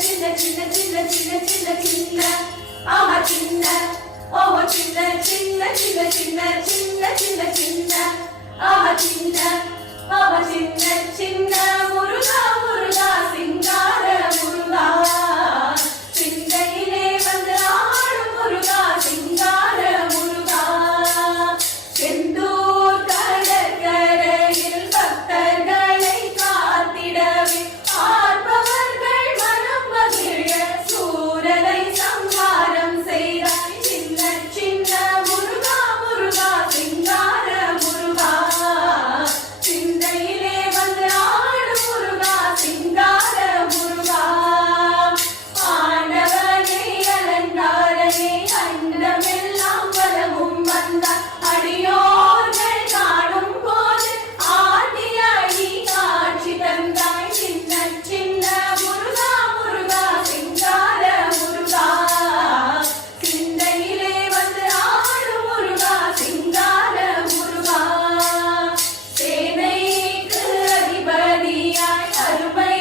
சின்ன சின்ன சின்ன சின்ன சின்ன சின்ன ஆஹா சின்ன ஓஹோ சின்ன சின்ன சின்ன சின்ன சின்ன சின்ன சின்ன ஆஹா சின்ன ஆஹா சின்ன சின்ன முருகா முருகா சிங்கார முருகா சிந்தையிலே வந்து ஆடும் முருகா சிங்கார முருகா செந்தூர் கடற்கரையில் பக்தர்களை காத்திடவே பார்ப்பவர்கள் மனம் மகிழ சூரனை சம்ஹாரம் செய்தாய் சின்ன சின்ன முருகா முருகா சிங்கார முருகா சிந்தையிலே வந்து ஆடும் முருகா சிங்கார முருகா ஆண்டவனே அலங்காரனே அண்டமெல்லாம் வலமும் வந்தார் அடியோர்கள் காணும் போது ஆண்டியாடி காட்சி தந்தாய் சின்ன சின்ன முருகா முருகா சிங்கார முருகா சிந்தையிலே வந்து ஆடும் முருகா சிங்கார முருகா சேனைக்கு அதிபதியாய் அருமை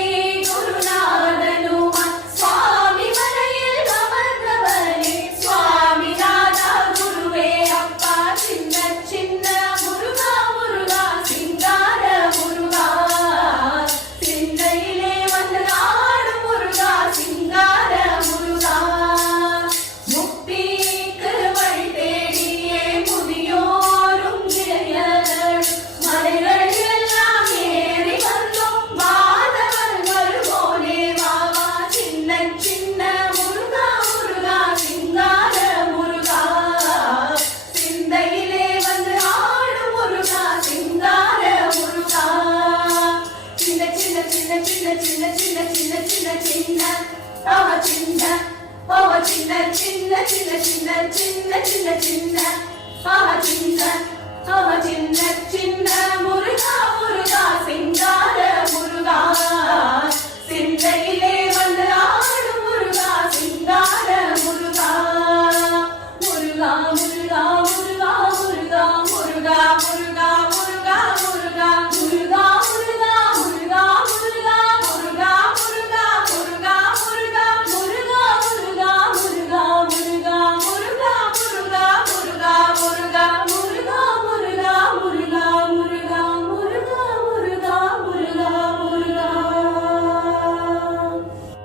குருநாதனுமாய் சுவாமி மலையில் அமர்ந்தவனே சுவாமிநாதா குருவே அப்பா சின்ன சின்ன முருகா முருகா சிங்கார முருகா சிந்தையிலே வந்து ஆடும் முருகா சிங்கார முருகா முக்திக்கு வழி தேடியே முதியோரும் இளைஞரும் மலைகள் எல்லாம் ஏறி வந்தோம் மாதவன் வருவோனே வாவா சின்ன சின்ன முருகா முருகா சிங்கார முருகா சிந்தையிலே வந்து ஆடும் முருகா சிங்கார முருகா சின்ன சின்ன சின்ன சின்ன சின்ன சின்ன சின்ன சின்ன சின்ன ஆஹா சின்ன ஓஹோ சின்ன சின்ன சின்ன சின்ன சின்ன சின்ன சின்ன ஆஹா சின்ன ஆஹா சின்ன சின்ன முருகா முருகா சிங்கார முருகா சிந்தையிலே